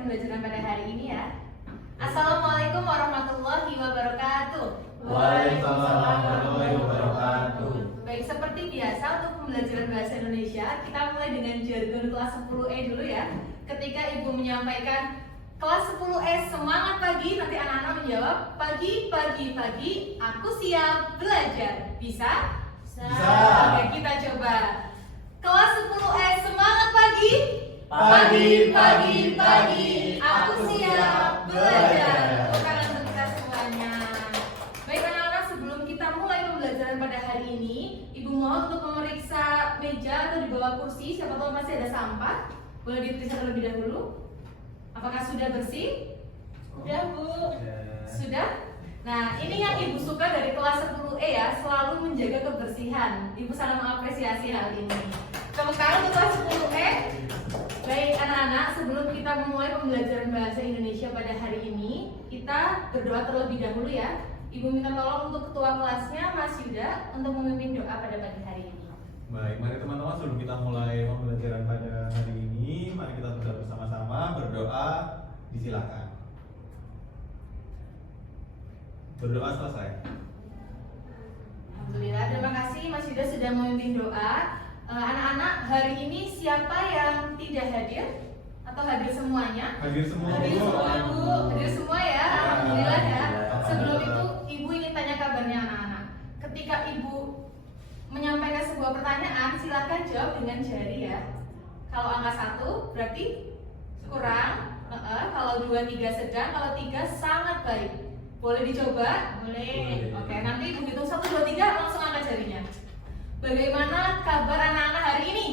pembelajaran pada hari ini ya. Assalamualaikum warahmatullahi wabarakatuh. Waalaikumsalam warahmatullahi wabarakatuh. Baik, seperti biasa untuk pembelajaran bahasa Indonesia, kita mulai dengan jargon kelas 10E dulu ya. Ketika Ibu menyampaikan kelas 10E semangat pagi, nanti anak-anak menjawab pagi, pagi, pagi, aku siap belajar. Bisa? Bisa. Oke, kita coba. Kelas 10E semangat pagi. Pagi, pagi, pagi, aku siap belajar. Tepuk tangan untuk kita semuanya. Baik anak-anak, sebelum kita mulai pembelajaran pada hari ini, Ibu mohon untuk memeriksa meja atau di bawah kursi, siapa tahu masih ada sampah. Boleh diperiksa terlebih dahulu. Apakah sudah bersih? Sudah, Bu. Sudah? Nah, ini yang Ibu suka dari kelas 10E ya, selalu menjaga kebersihan. Ibu sangat mengapresiasi hal ini. Tepuk tangan untuk kelas 10E. Baik anak-anak, sebelum kita memulai pembelajaran bahasa Indonesia pada hari ini, kita berdoa terlebih dahulu ya. Ibu minta tolong untuk ketua kelasnya, Mas Yuda, untuk memimpin doa pada pagi hari ini. Baik, mari teman-teman sebelum kita mulai pembelajaran pada hari ini, mari kita berdoa bersama-sama. Berdoa, disilakan. Berdoa selesai. Alhamdulillah, terima kasih Mas Yuda sudah memimpin doa. Anak-anak, hari ini siapa yang tidak hadir? Atau hadir semuanya? Hadir semua. Hadir semua, Bu. Hadir semua ya, alhamdulillah ya. Sebelum itu, Ibu ingin tanya kabarnya anak-anak. Ketika Ibu menyampaikan sebuah pertanyaan, silakan jawab dengan jari ya. Kalau angka 1 berarti kurang, kalau 2, 3 sedang, kalau 3 sangat baik. Boleh dicoba? Boleh. Oke, nanti Ibu hitung 1, 2, 3 langsung angkat jarinya. Bagaimana kabar anak-anak hari ini?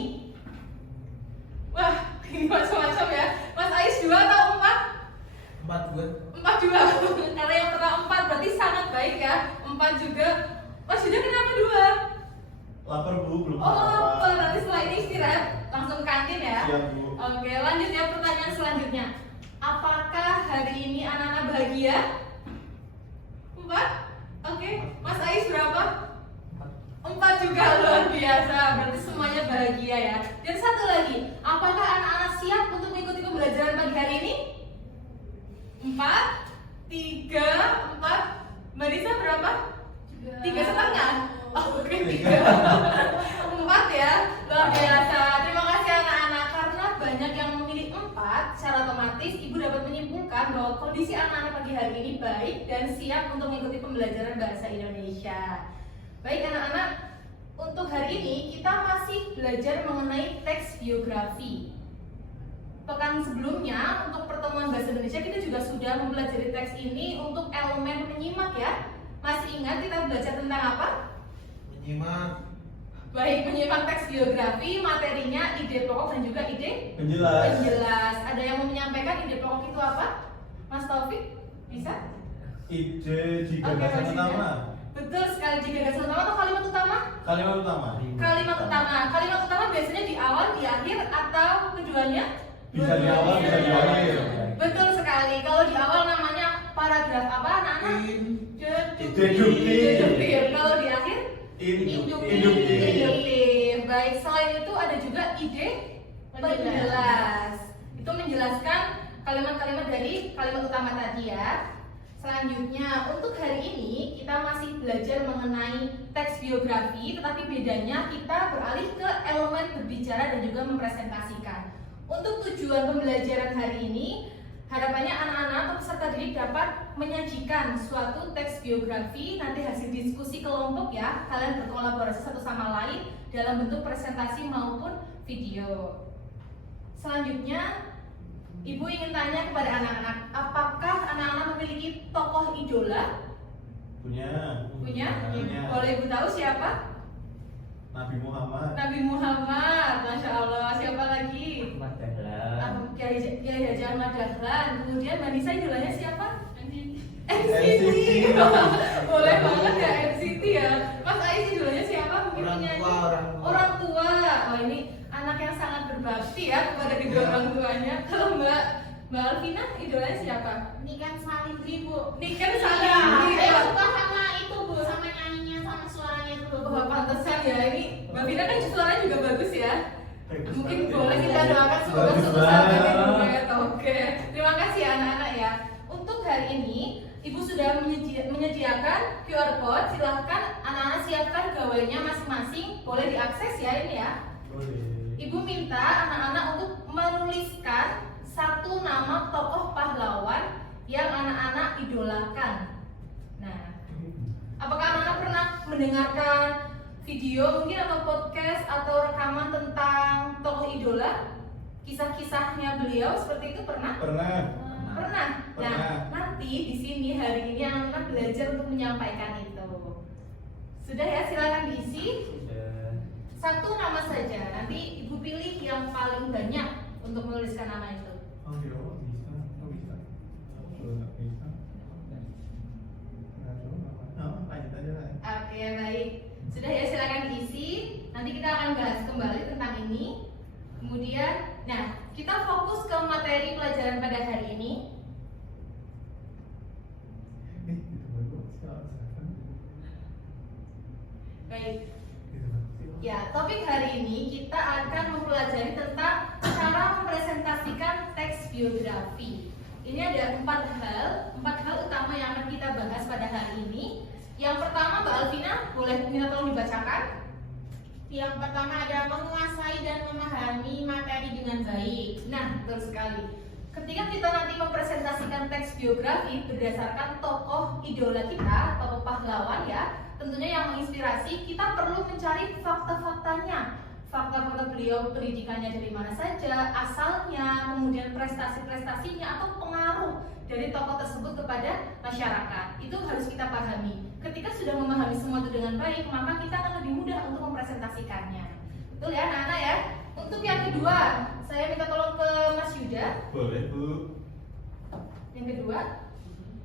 Wah, ini macam-macam ya. Mas Ais 2 atau 4? 4 buat 4 juga. Karena yang pertama 4 berarti sangat baik ya. 4 juga. Mas Yuda kenapa 2? Lapar Bu, belum Oh, apa-apa. nanti setelah ini istirahat langsung kantin ya. Siap Bu. Oke, lanjut ya pertanyaan selanjutnya. Apakah hari ini anak-anak bahagia? 4? Oke, Mas Ais berapa? 4 juga, luar biasa. Berarti semuanya bahagia ya. Dan satu lagi, apakah anak-anak siap untuk mengikuti pembelajaran pagi hari ini? 4, 3, 4. Mbak Nisa berapa? 3,5. Oke, 3. 4 ya, luar biasa. Terima kasih anak-anak. Karena banyak yang memilih 4, secara otomatis Ibu dapat menyimpulkan bahwa kondisi anak-anak pagi hari ini baik dan siap untuk mengikuti pembelajaran bahasa Indonesia. Baik anak-anak, untuk hari ini kita masih belajar mengenai teks biografi. Pekan sebelumnya untuk pertemuan bahasa Indonesia kita juga sudah mempelajari teks ini untuk elemen menyimak ya. Masih ingat kita belajar tentang apa? menyimak. Baik, menyimak teks biografi, materinya ide pokok dan juga ide Penjelas. penjelas. Ada yang mau menyampaikan ide pokok itu apa? Mas Taufik, bisa? Ide jika Oke, gagasan Mas Yuda. utama. Betul sekali, jika gagasan utama atau kalimat utama? Kalimat utama. Kalimat utama. Kalimat utama biasanya di awal, di akhir, atau keduanya? Bisa di awal, bisa di akhir. Betul sekali. Kalau di awal namanya paragraf apa, anak-anak? Deduktif. Kalau di akhir? Induktif. Baik. Selain itu ada juga ide penjelas. Itu menjelaskan kalimat-kalimat dari kalimat utama tadi ya. Selanjutnya, untuk hari ini kita masih belajar mengenai teks biografi, tetapi bedanya kita beralih ke elemen berbicara dan juga mempresentasikan. Untuk tujuan pembelajaran hari ini, harapannya anak-anak atau peserta didik dapat menyajikan suatu teks biografi, nanti hasil diskusi kelompok ya, kalian berkolaborasi satu sama lain dalam bentuk presentasi maupun video. Selanjutnya, Ibu ingin tanya kepada anak-anak, apakah anak-anak memiliki tokoh idola? Punya. Punya? Punya. Boleh Ibu tahu siapa? Nabi Muhammad. Nabi Muhammad, Masya Allah. Siapa lagi? Kiai Haji Ahmad Dahlan. Kemudian Mbak Nisa idolanya siapa? NCT. Boleh banget ya NCT ya. Mas Ais idolanya siapa? Mungkin punya orang tua. Oh ini anak yang sangat berbakti ya kepada kedua orang tuanya. Kalau Mbak Alvina idolanya siapa? Niken Salindri, Bu. Niken Salindri. Saya suka sama itu, Bu, sama nyanyinya sama suaranya itu. Oh, pantesan ya ini. Mbak Vina kan suaranya juga bagus ya. Bagus Mungkin banget. boleh kita doakan semoga Bagus suatu saat nanti banget. duet. Oke. Terima QR code, silahkan anak-anak siapkan gawainya masing-masing. Boleh diakses ya ini ya. Boleh. Ibu minta anak-anak untuk menuliskan satu nama tokoh pahlawan yang anak-anak idolakan. Nah, apakah anak-anak pernah mendengarkan video mungkin atau podcast atau rekaman tentang tokoh idola? Kisah-kisahnya beliau seperti itu pernah? Pernah. Pernah. Nah, Pernah. nanti di sini hari ini anak-anak belajar untuk menyampaikan itu. Sudah ya, silakan diisi. Sudah. Satu nama saja. Nanti ibu pilih yang paling banyak untuk menuliskan nama itu. Oh iya, bisa. Oh bisa. Kalau nggak bisa. Lanjut aja lah. Oke, baik. Sudah ya, silakan diisi. Nanti kita akan bahas kembali tentang ini. Kemudian, nah, kita fokus ke materi pelajaran pada hari ini. Itu baru silakan. Baik. Gitu. Ya, topik hari ini kita akan mempelajari tentang cara mempresentasikan teks biografi. Ini ada empat hal utama yang akan kita bahas pada hari ini. Yang pertama, Mbak Alvina, boleh minta tolong dibacakan? Yang pertama ada menguasai dan memahami materi dengan baik. Nah, betul sekali. Ketika kita nanti mempresentasikan teks biografi berdasarkan tokoh idola kita, tokoh pahlawan ya, tentunya yang menginspirasi, kita perlu mencari fakta-faktanya. Fakta-fakta beliau, pendidikannya dari mana saja, asalnya, kemudian prestasi-prestasinya atau pengaruh dari tokoh tersebut kepada masyarakat. Itu harus kita pahami. Ketika sudah memahami semua itu dengan baik, maka kita akan lebih mudah untuk mempresentasikannya. Betul ya anak-anak ya? Untuk yang kedua, saya minta tolong ke Mas Yuda. Boleh Bu. Yang kedua,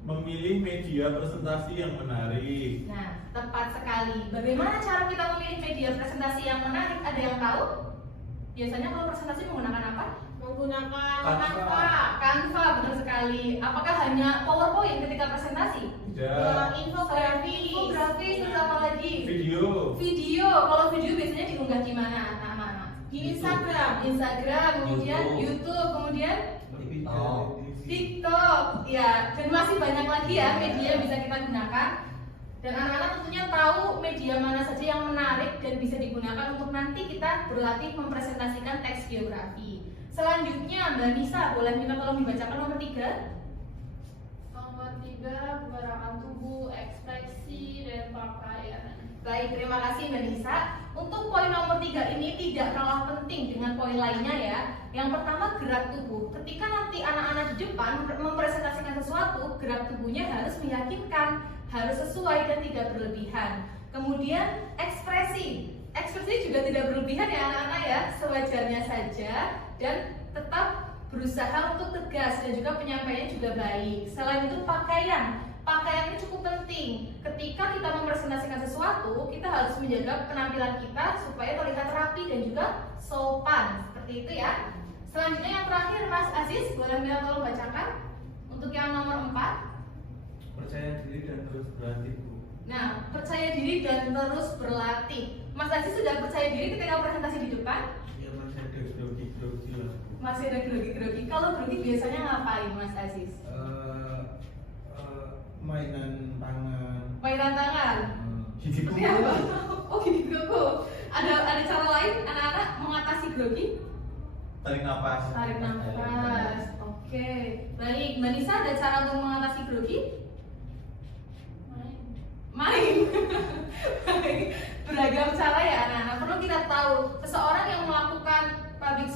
Memilih media presentasi yang menarik. nah tepat sekali. Bagaimana cara kita memilih media presentasi yang menarik? Ada yang tahu? Biasanya kalau presentasi menggunakan apa? Menggunakan Canva. Canva, benar sekali. Apakah hanya PowerPoint ketika presentasi? Tidak. Infografis, terus apa lagi? Video. Video. Kalau video biasanya diunggah di mana, anak-anak? Di Instagram. Instagram, kemudian YouTube, kemudian TikTok, ya, dan masih banyak lagi ya media yang bisa kita gunakan. Dan anak-anak tentunya tahu media mana saja yang menarik dan bisa digunakan untuk nanti kita berlatih mempresentasikan teks biografi. Selanjutnya, Mbak Nisa, boleh minta tolong dibacakan nomor 3? Nomor 3 gerakan tubuh, ekspresi dan pakaian. Baik, terima kasih Mbak Nisa. Untuk poin nomor 3 ini tidak kalah penting dengan poin lainnya ya. Yang pertama, gerak tubuh. Ketika nanti anak-anak di depan mempresentasikan sesuatu, gerak tubuhnya harus meyakinkan, harus sesuai dan tidak berlebihan. Kemudian ekspresi. Ekspresi juga tidak berlebihan ya anak-anak ya, sewajarnya saja dan tetap berusaha untuk tegas dan juga penyampaiannya juga baik. Selain itu pakaian. Pakaian ini cukup penting. Ketika kita mempresentasikan sesuatu, kita harus menjaga penampilan kita supaya terlihat rapi dan juga sopan. Seperti itu ya. Selanjutnya yang terakhir, Mas Aziz, boleh minta tolong bacakan untuk yang nomor 4. Percaya diri dan terus berlatih Bu. Nah, percaya diri dan terus berlatih. Mas Aziz sudah percaya diri ketika presentasi di depan? Ya masih ada grogi-grogi lah Bu. Masih ada grogi-grogi. Kalau grogi biasanya ngapain, Mas Aziz? Mainan tangan. Mainan tangan. Gigi Seperti kuku. apa? Oh, gigi kuku. Ada cara lain anak-anak mengatasi grogi? Tarik nafas. Tarik nafas. Oke. Baik, Mbak Nisa ada cara untuk mengatasi grogi? Main. Baik. Beragam cara ya anak-anak. Perlu kita tahu, seseorang yang melakukan public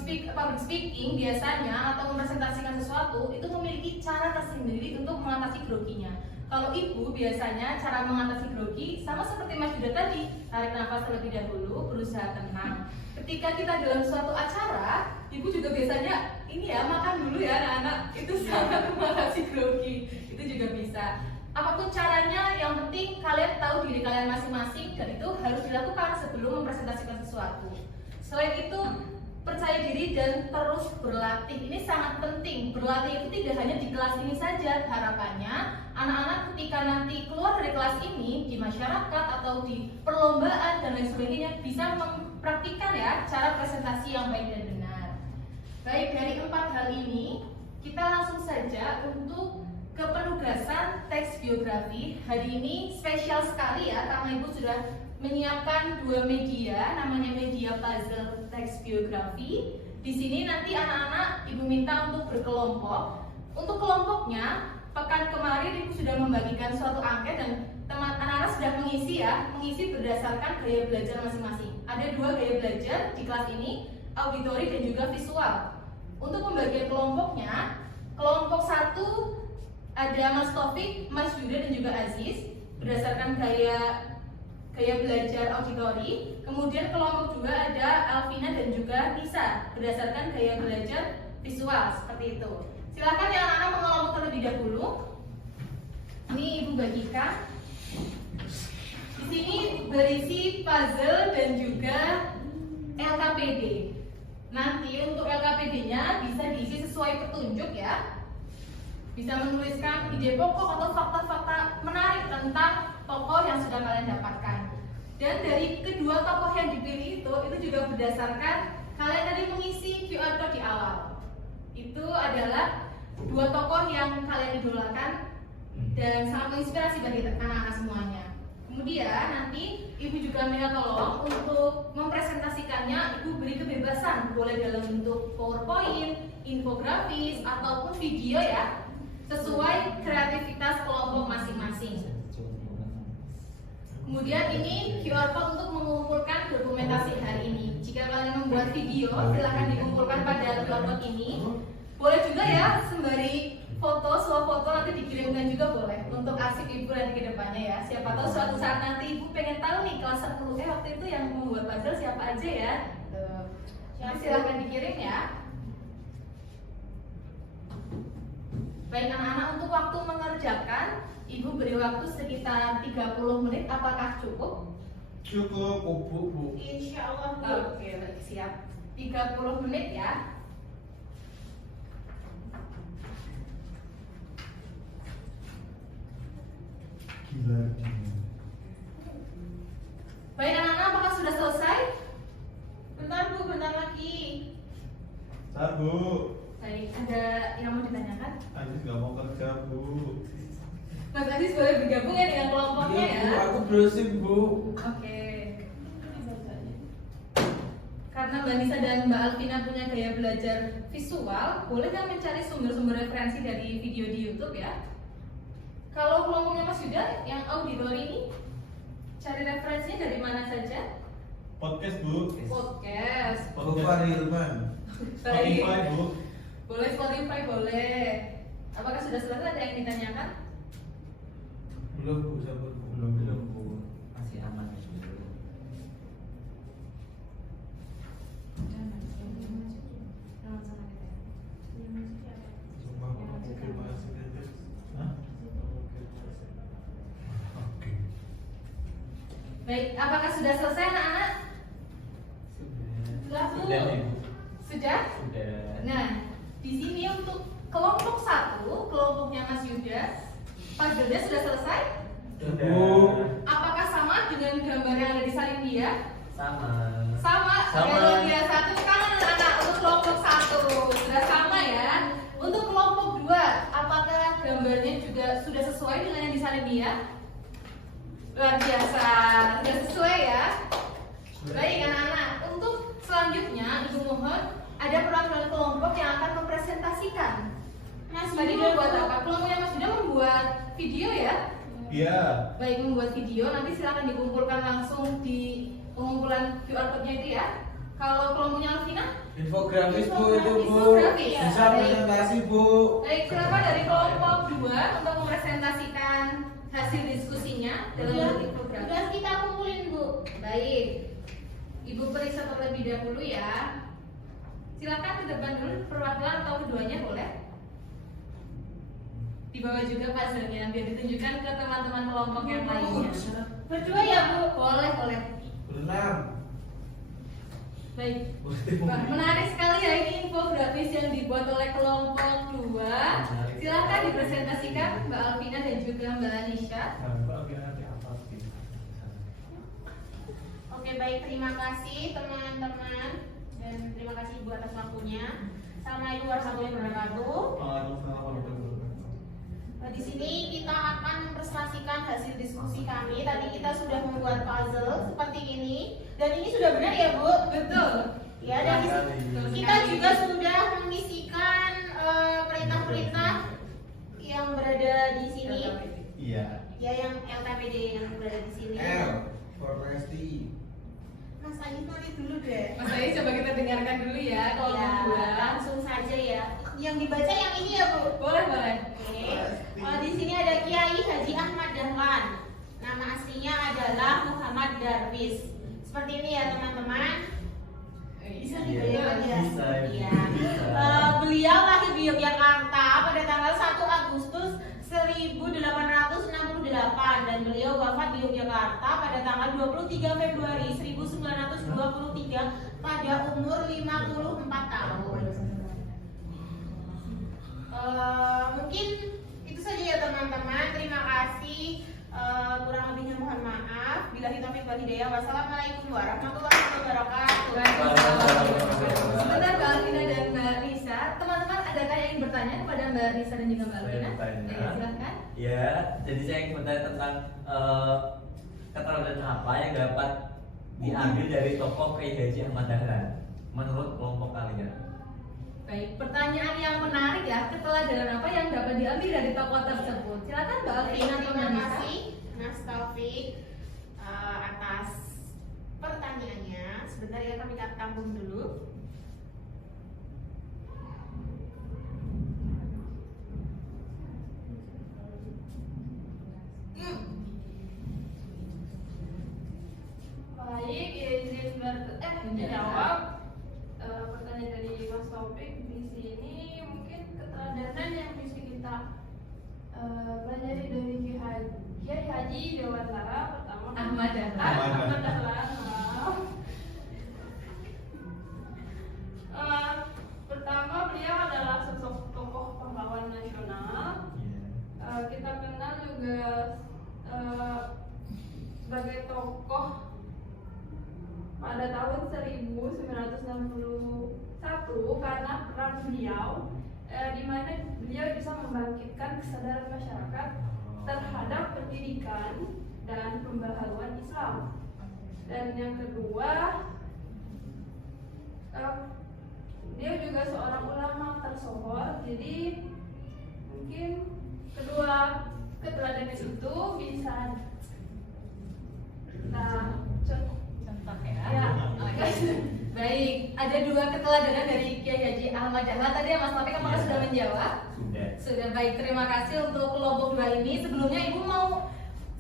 speaking biasanya atau mempresentasikan sesuatu itu memiliki cara tersendiri untuk mengatasi groginya. Kalau ibu biasanya cara mengatasi grogi sama seperti Mas Yuda tadi, tarik nafas terlebih dahulu, berusaha tenang. Ketika kita dalam suatu acara, ibu juga biasanya ini ya makan dulu ya anak-anak, itu sangat mengatasi grogi. Itu juga bisa. Apapun caranya, yang penting kalian tahu diri kalian masing-masing dan itu harus dilakukan sebelum mempresentasikan sesuatu. Selain itu, percaya diri dan terus berlatih. Ini sangat penting. Berlatih itu tidak hanya di kelas ini saja. Harapannya anak-anak ketika nanti keluar dari kelas ini di masyarakat atau di perlombaan dan lain sebagainya bisa mempraktikkan ya cara presentasi yang baik dan benar. Baik, dari 4 hal ini kita langsung saja untuk kepenugasan teks biografi. Hari ini spesial sekali ya, karena Ibu sudah menyiapkan dua media, namanya media puzzle teks biografi. Di sini nanti anak-anak Ibu minta untuk berkelompok. Untuk kelompoknya, pekan kemarin Ibu sudah membagikan suatu angket dan anak-anak sudah mengisi ya, mengisi berdasarkan gaya belajar masing-masing. Ada dua gaya belajar di kelas ini, auditori dan juga visual. Untuk pembagian kelompoknya, kelompok 1 ada Mas Taufik, Mas Yuda dan juga Aziz berdasarkan gaya belajar auditori. Kemudian kelompok 2 ada Alvina dan juga Nisa berdasarkan gaya belajar visual seperti itu. Silakan ya anak-anak mengelompok terlebih dahulu. Ini Ibu bagikan. Di sini berisi puzzle dan juga LKPD. Nanti untuk LKPD-nya bisa diisi sesuai petunjuk ya. Bisa menuliskan ide pokok atau fakta-fakta menarik tentang tokoh yang sudah kalian dapatkan. Dan dari kedua tokoh yang dipilih itu juga berdasarkan kalian tadi mengisi QR code di awal. Itu adalah dua tokoh yang kalian idolakan dan sangat menginspirasi bagi anak-anak semuanya. Kemudian nanti Ibu juga minta tolong untuk mempresentasikannya. Ibu beri kebebasan, boleh dalam bentuk PowerPoint, infografis ataupun video ya, sesuai kreativitas kelompok masing-masing. Kemudian ini QR code untuk mengumpulkan dokumentasi hari ini. Jika kalian membuat video, silahkan dikumpulkan pada QR code ini. Boleh juga ya, sembari foto, swafoto nanti dikirimkan juga boleh untuk arsip Ibu nanti ke depannya ya. Siapa tahu suatu saat nanti Ibu pengen tahu nih kelas 10 waktu itu yang membuat puzzle siapa aja ya. Jadi silahkan dikirim ya. Baik anak-anak, untuk waktu mengerjakan Ibu beri waktu sekitar 30 menit. Apakah cukup? Cukup, Bu. Insya Allah, Bu. Oke, baik, siap. 30 menit ya. Gila. Baik anak-anak, apakah sudah selesai? Bentar, Bu, bentar lagi. Bentar, Bu. Baik, ada yang mau ditanyakan? Aziz nggak mau kerja, Bu. Mas Aziz boleh bergabung ya dengan kelompoknya Iya, ya? Bu, aku browsing, Bu. Oke. Karena Mbak Nisa dan Mbak Alvina punya gaya belajar visual, boleh kan mencari sumber-sumber referensi dari video di YouTube ya? Kalau kelompoknya Mas Yuda yang auditori ini, cari referensinya dari mana saja? Podcast, Bu. Podcast. Gofar Hilman. Spotify, Bu. Boleh Spotify, boleh. Apakah sudah selesai? Ada yang ditanyakan? Belum, Bu, sabar, Bu. Belum, Bu. Masih aman ya. Cuma aku mau konfirmasi aja. Hah? Oke. Baik, apakah sudah selesai anak-anak? Sudah, Bu. Sudah, Ibu. Sudah? Sudah. Nah, di sini untuk kelompok 1, kelompoknya Mas Yuda, puzzle-nya sudah selesai? Sudah, Bu. Apakah sama dengan gambar yang ada di salin dia? Sama. Sama. Sama. Yang luar biasa. Tepuk tangan anak-anak untuk kelompok 1 sudah sama ya. Untuk kelompok 2, apakah gambarnya juga sudah sesuai dengan yang di salin dia? Luar biasa, sudah sesuai ya. Baik anak-anak, untuk selanjutnya Ibu mohon ada perwakilan kelompok yang akan mempresentasikan. Mas Tadi Yuda, membuat Bu. apa? Kelompoknya Mas Yuda membuat video ya? Iya. Baik, membuat video, nanti silakan dikumpulkan langsung di pengumpulan QR code-nya itu ya. Kalau kelompoknya Alvina? Infografis, Bu, itu, Bu. Infografis, ya. Bisa presentasi, Bu. Baik, silakan dari kelompok 2 untuk mempresentasikan hasil diskusinya dalam bentuk infografis. Udah kita kumpulin, Bu. Baik, Ibu periksa terlebih dahulu ya. Silakan ke depan dulu, perwakilan atau keduanya boleh. Di bawah juga puzzle-nya biar ditunjukkan ke teman-teman kelompok yang lainnya. Berdua ya, Bu. Boleh, boleh. Berenam. Baik. Wah, menarik sekali ya ini infografis yang dibuat oleh kelompok 2. Silakan dipresentasikan Mbak Alvina dan juga Mbak Anisha. Oke, baik, terima kasih teman-teman dan terima kasih Ibu atas waktunya. Assalamualaikum warahmatullahi wabarakatuh. Waalaikumsalam warahmatullahi wabarakatuh. Tadi diskusi kami. Tadi kita sudah membuat puzzle seperti ini, dan ini sudah benar ya Bu? Betul. Ya, dan kita juga sudah mengisikan perintah-perintah yang berada di sini. Iya. Ya, yang LTPD yang berada di sini. L for Presti. Mas Ais nanti dulu deh. Mas Ais coba kita dengarkan dulu ya kalau Ya, berdua. langsung saja ya. Yang dibaca yang ini ya Bu. Boleh, boleh. Oke. Di sini ada Kiai Haji Ahmad Dahlan. Nama aslinya adalah Muhammad Darwis. Seperti ini ya teman-teman. Bisa Iya, dibayangkan ya? bisa, Iya. bisa. Beliau lahir di Yogyakarta pada tanggal 1 Agustus 1868 dan beliau wafat di Yogyakarta pada tanggal 23 Februari 1923 pada umur 54 tahun. Mungkin itu saja ya teman-teman. Terima kasih. Kurang lebihnya mohon maaf. Billahi taufiq wal hidayah. Wassalamualaikum warahmatullahi wabarakatuh. Sebentar Mbak Alvina dan Mbak Risa. Teman-teman adakah yang ingin bertanya kepada Mbak Risa dan juga Mbak Saya Alvina? bertanya. Ya, silahkan. Ya, jadi saya ingin bertanya tentang keterangan apa yang dapat diambil dari tokoh Kiai Haji Ahmad Dahlan menurut kelompok kalian. Baik, pertanyaan yang menarik ya, keteladanan apa yang dapat diambil dari tokoh tersebut? Silakan Mbak Alvina atau Mbak Terima Risa. kasih Mas Taufik atas pertanyaannya. Sebentar ya, kami tampung dulu. Baik, izin menjawab pertanyaan dari Mas Taufik. Di sini mungkin keteladanan yang bisa kita pelajari dari Kiai Haji Dewantara pertama Ahmad Dahlan. Ahmad Dahlan, maaf. Pertama, beliau adalah sosok tokoh pahlawan nasional. Kita kenal juga sebagai tokoh pada tahun 1961 karena peran beliau di mana beliau bisa membangkitkan kesadaran masyarakat terhadap pendidikan dan pembaharuan Islam. Dan yang kedua, dia juga seorang ulama tersohor. Jadi mungkin kedua keteladanan itu bisa kita Contoh ya. Ya. Baik, ada dua keteladanan dari Kiai Haji Ahmad Dahlan. Tadi ya Mas Taufik apakah sudah menjawab? Sudah. Sudah, baik, terima kasih untuk kelompok dua ini. Sebelumnya Ibu mau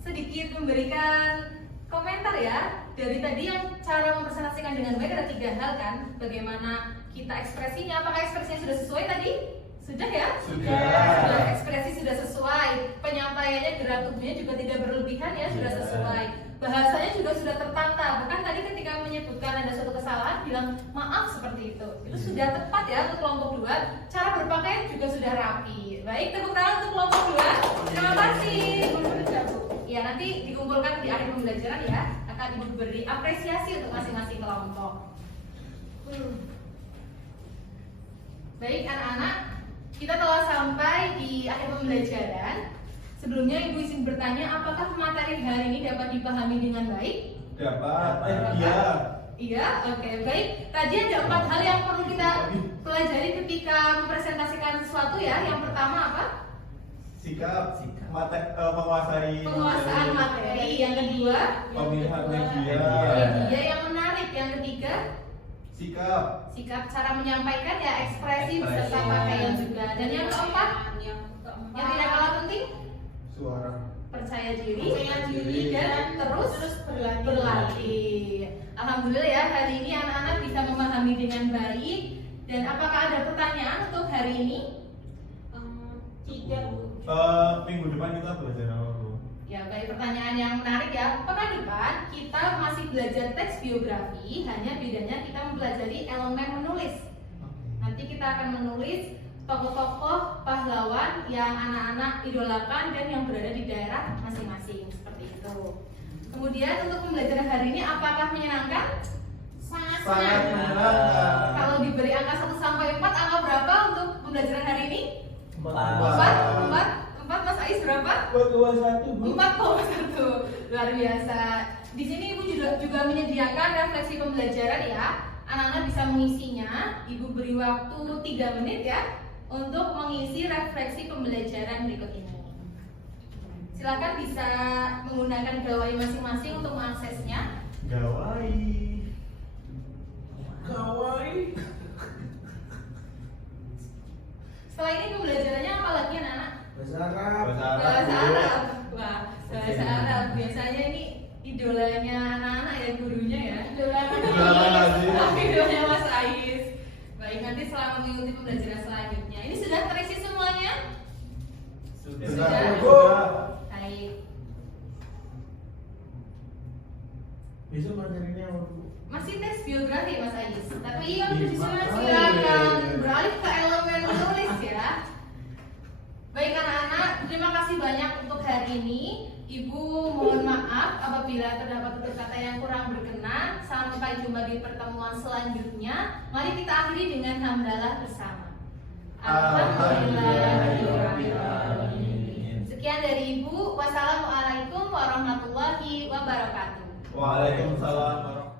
sedikit memberikan komentar ya. Dari tadi yang cara mempresentasikan dengan baik ada 3 hal kan. Bagaimana kita ekspresinya, apakah ekspresinya sudah sesuai tadi? Sudah ya? Sudah. Ekspresi sudah sesuai. Penyampaiannya, gerak tubuhnya juga tidak berlebihan ya, sudah sesuai. Bahasanya juga sudah tertata. Bahkan tadi ketika menyebutkan ada suatu kesalahan bilang maaf seperti itu. Itu sudah tepat ya untuk kelompok 2. Cara berpakaian juga sudah rapi. Baik, tepuk tangan untuk kelompok 2. Terima kasih. Ya, nanti dikumpulkan di akhir pembelajaran ya. Akan Ibu beri apresiasi untuk masing-masing kelompok. Baik anak-anak, kita telah sampai di akhir pembelajaran. Sebelumnya Ibu izin bertanya, apakah materi hari ini dapat dipahami dengan baik? Dapat. Iya. Iya, oke, baik. Tadi ada 4 hal yang perlu kita pelajari ketika mempresentasikan sesuatu ya. Yang pertama apa? Sikap. Menguasai Penguasaan materi. Yang kedua, pemilihan media. media yang menarik. Yang ketiga, Sikap. sikap cara menyampaikan ya, ekspresi beserta Ekspresi. pakaian juga. Dan yang keempat, Yang yang tidak kalah penting, Suara. percaya diri dan terus berlatih. Alhamdulillah ya, hari ini anak-anak bisa memahami dengan baik. Dan apakah ada pertanyaan untuk hari ini? tidak. Minggu depan kita belajar apa, Bu? Ya, baik, pertanyaan yang menarik ya. Pekan depan kita masih belajar teks biografi, hanya bedanya kita mempelajari elemen menulis. Nanti kita akan menulis tokoh-tokoh pahlawan yang anak-anak idolakan dan yang berada di daerah masing-masing, seperti itu. Kemudian untuk pembelajaran hari ini apakah menyenangkan? Sangat Sangat senang. menyenangkan. Kalau diberi angka 1 sampai 4, angka berapa untuk pembelajaran hari ini? 4. 4, Mas Ais berapa? 4,1 Bu. 4,1. Luar biasa. Di sini Ibu juga menyediakan refleksi pembelajaran ya. Anak-anak bisa mengisinya. Ibu beri waktu 3 menit ya untuk mengisi refleksi pembelajaran berikut ini. Silakan bisa menggunakan gawai masing-masing untuk mengaksesnya. Gawai. Setelah ini pembelajarannya apa lagi anak-anak? Bahasa Arab. Bahasa Arab. Wah, bahasa Arab. Biasanya ini idolanya anak-anak ya, gurunya ya. Idolanya Mas Ais. Baik, nanti selama mengikuti pembelajaran selanjutnya. Ini sudah terisi semuanya? Sudah. Baik. Besok materinya apa Bu? Masih tes biografi Mas Ais. Tapi yang Iya, disuruh makanya. silakan beralih ke elemen menulis ya. Baik anak-anak, terima kasih banyak untuk hari ini. Ibu mohon maaf apabila terdapat tutur kata yang kurang berkenan. Sampai jumpa di pertemuan selanjutnya. Mari kita akhiri dengan hamdalah bersama. Alhamdulillahirrahmanirrahim. Sekian dari Ibu. Wassalamualaikum warahmatullahi wabarakatuh. Waalaikumsalam warahmatullahi wabarakatuh.